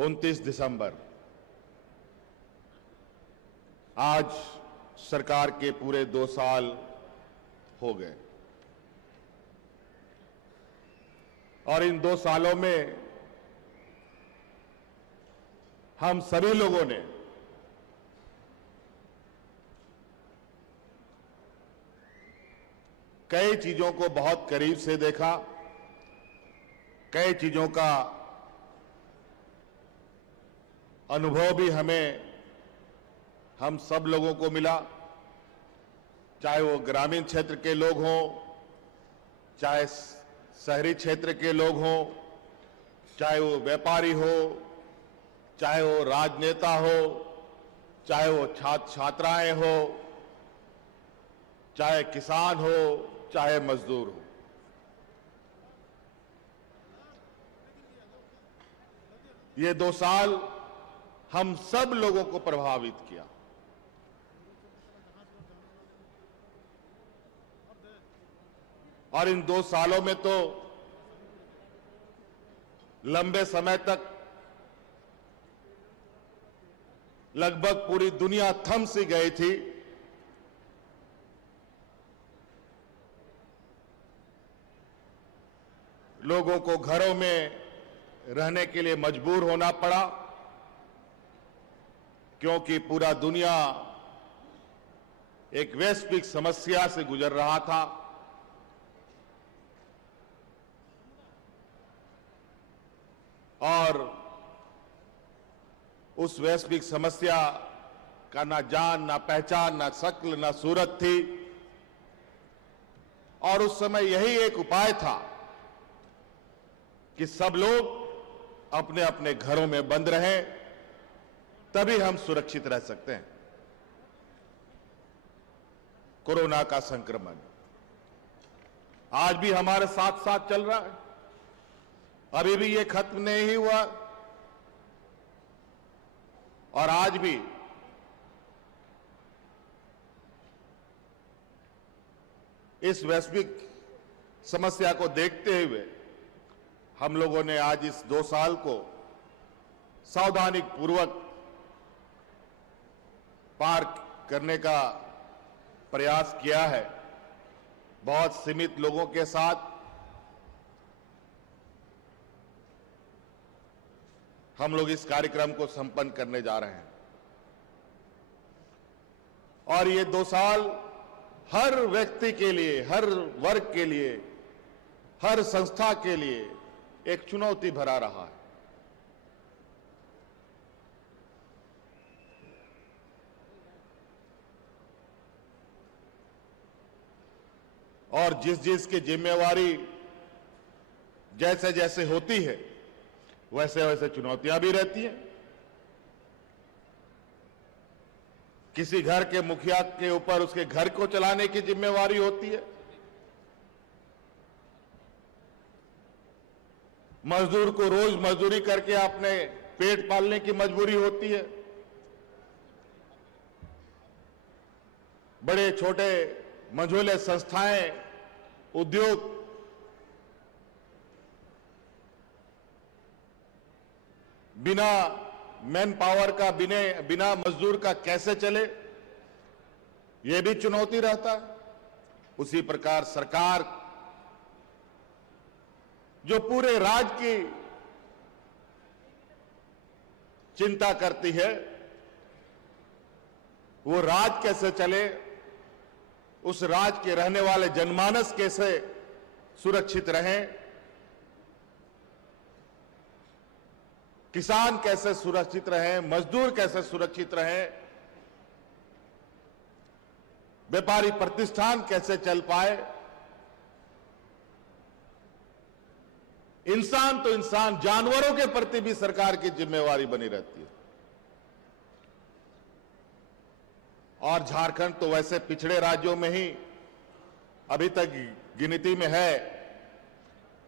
29 दिसंबर आज सरकार के पूरे 2 साल हो गए और इन 2 सालों में हम सभी लोगों ने कई चीजों को बहुत करीब से देखा, कई चीजों का अनुभव भी हम सब लोगों को मिला, चाहे वो ग्रामीण क्षेत्र के लोग हों, चाहे शहरी क्षेत्र के लोग हों, चाहे वो व्यापारी हो, चाहे वो राजनेता हो, चाहे वो छात्र छात्राएं हो, चाहे किसान हो, चाहे मजदूर हो। ये 2 साल हम सब लोगों को प्रभावित किया। और इन 2 सालों में तो लंबे समय तक लगभग पूरी दुनिया थम सी गई थी। लोगों को घरों में रहने के लिए मजबूर होना पड़ा, क्योंकि पूरा दुनिया एक वैश्विक समस्या से गुजर रहा था। और उस वैश्विक समस्या का ना जान, ना पहचान, ना शक्ल, ना सूरत थी। और उस समय यही एक उपाय था कि सब लोग अपने अपने घरों में बंद रहें, तभी हम सुरक्षित रह सकते हैं। कोरोना का संक्रमण आज भी हमारे साथ साथ चल रहा है, अभी भी ये खत्म नहीं हुआ। और आज भी इस वैश्विक समस्या को देखते हुए हम लोगों ने आज इस 2 साल को सावधानी पूर्वक पार करने का प्रयास किया है। बहुत सीमित लोगों के साथ हम लोग इस कार्यक्रम को संपन्न करने जा रहे हैं। और ये 2 साल हर व्यक्ति के लिए, हर वर्ग के लिए, हर संस्था के लिए एक चुनौती भरा रहा है। और जिस की जिम्मेवारी जैसे जैसे होती है, वैसे वैसे चुनौतियां भी रहती हैं। किसी घर के मुखिया के ऊपर उसके घर को चलाने की जिम्मेवारी होती है, मजदूर को रोज मजदूरी करके अपने पेट पालने की मजबूरी होती है, बड़े छोटे मंझोले संस्थाएं, उद्योग बिना मैन पावर का, बिना मजदूर का कैसे चले, यह भी चुनौती रहता है। उसी प्रकार सरकार जो पूरे राज्य की चिंता करती है, वो राज्य कैसे चले, उस राज्य के रहने वाले जनमानस कैसे सुरक्षित रहें, किसान कैसे सुरक्षित रहें, मजदूर कैसे सुरक्षित रहें, व्यापारी प्रतिष्ठान कैसे चल पाए। इंसान तो इंसान, जानवरों के प्रति भी सरकार की जिम्मेवारी बनी रहती है। और झारखंड तो वैसे पिछड़े राज्यों में ही अभी तक गिनती में है।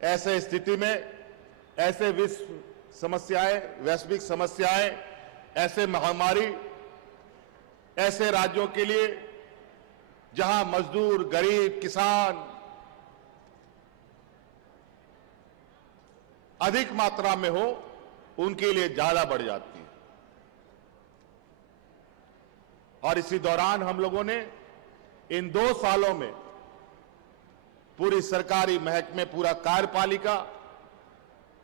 ऐसे स्थिति में ऐसे विश्व समस्याएं, वैश्विक समस्याएं, ऐसे महामारी, ऐसे राज्यों के लिए जहां मजदूर, गरीब, किसान अधिक मात्रा में हो, उनके लिए ज्यादा बढ़ जाती है। और इसी दौरान हम लोगों ने इन 2 सालों में पूरी सरकारी महकमे, पूरा कार्यपालिका,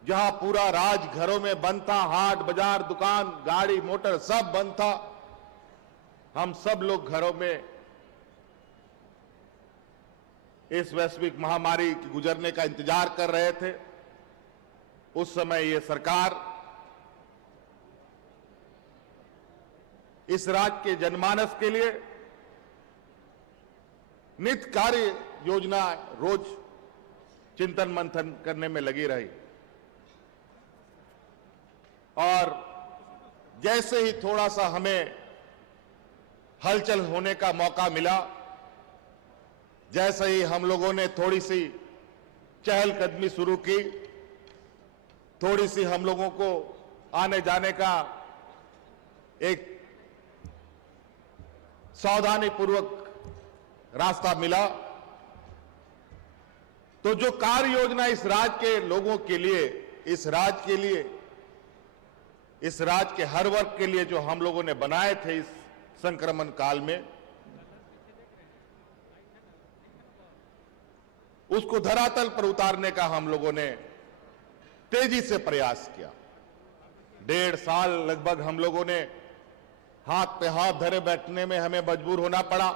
जहां पूरा राज घरों में बंद था, हाट बाजार, दुकान, गाड़ी मोटर सब बंद था, हम सब लोग घरों में इस वैश्विक महामारी की गुजरने का इंतजार कर रहे थे। उस समय ये सरकार इस राज्य के जनमानस के लिए नित्य कार्य योजना रोज चिंतन मंथन करने में लगी रही। और जैसे ही थोड़ा सा हमें हलचल होने का मौका मिला, जैसे ही हम लोगों ने थोड़ी सी चहलकदमी शुरू की, थोड़ी सी हम लोगों को आने जाने का एक सावधानी पूर्वक रास्ता मिला, तो जो कार्य योजना इस राज्य के लोगों के लिए, इस राज्य के लिए, इस राज्य के हर वर्ग के लिए जो हम लोगों ने बनाए थे इस संक्रमण काल में, उसको धरातल पर उतारने का हम लोगों ने तेजी से प्रयास किया। 1.5 साल लगभग हम लोगों ने हाथ पे हाथ धरे बैठने में हमें मजबूर होना पड़ा।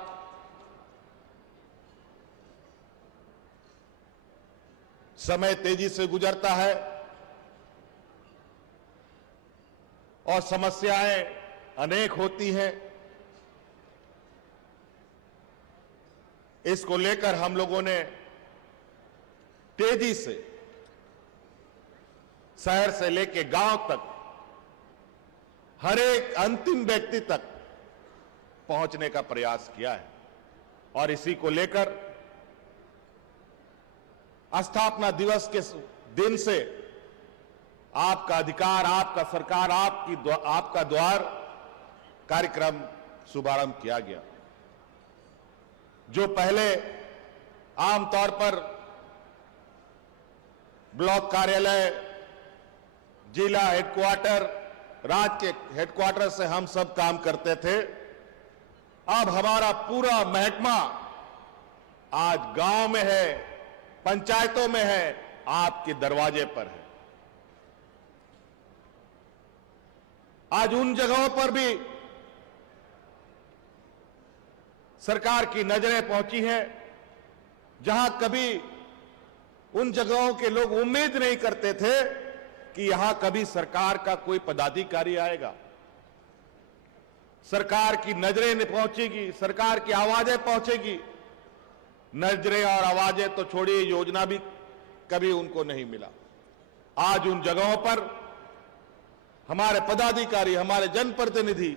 समय तेजी से गुजरता है और समस्याएं अनेक होती हैं। इसको लेकर हम लोगों ने तेजी से शहर से लेकर गांव तक, हर एक अंतिम व्यक्ति तक पहुंचने का प्रयास किया है। और इसी को लेकर स्थापना दिवस के दिन से आपका अधिकार, आपका सरकार, आपका द्वार कार्यक्रम शुभारंभ किया गया। जो पहले आमतौर पर ब्लॉक कार्यालय, जिला हेडक्वार्टर, राज्य के हेडक्वार्टर से हम सब काम करते थे, अब हमारा पूरा महकमा आज गांव में है, पंचायतों में है, आपके दरवाजे पर है। आज उन जगहों पर भी सरकार की नजरें पहुंची हैं जहां कभी उन जगहों के लोग उम्मीद नहीं करते थे कि यहां कभी सरकार का कोई पदाधिकारी आएगा। सरकार की नजरें पहुंचेगी, सरकार की आवाजें पहुंचेगी। नजरें और आवाजें तो छोड़िए, योजना भी कभी उनको नहीं मिला। आज उन जगहों पर हमारे पदाधिकारी, हमारे जनप्रतिनिधि,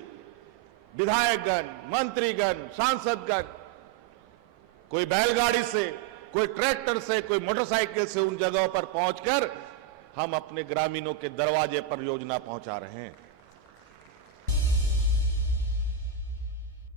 विधायकगण, मंत्रीगण, सांसदगण, कोई बैलगाड़ी से, कोई ट्रैक्टर से, कोई मोटरसाइकिल से उन जगहों पर पहुंचकर हम अपने ग्रामीणों के दरवाजे पर योजना पहुंचा रहे हैं।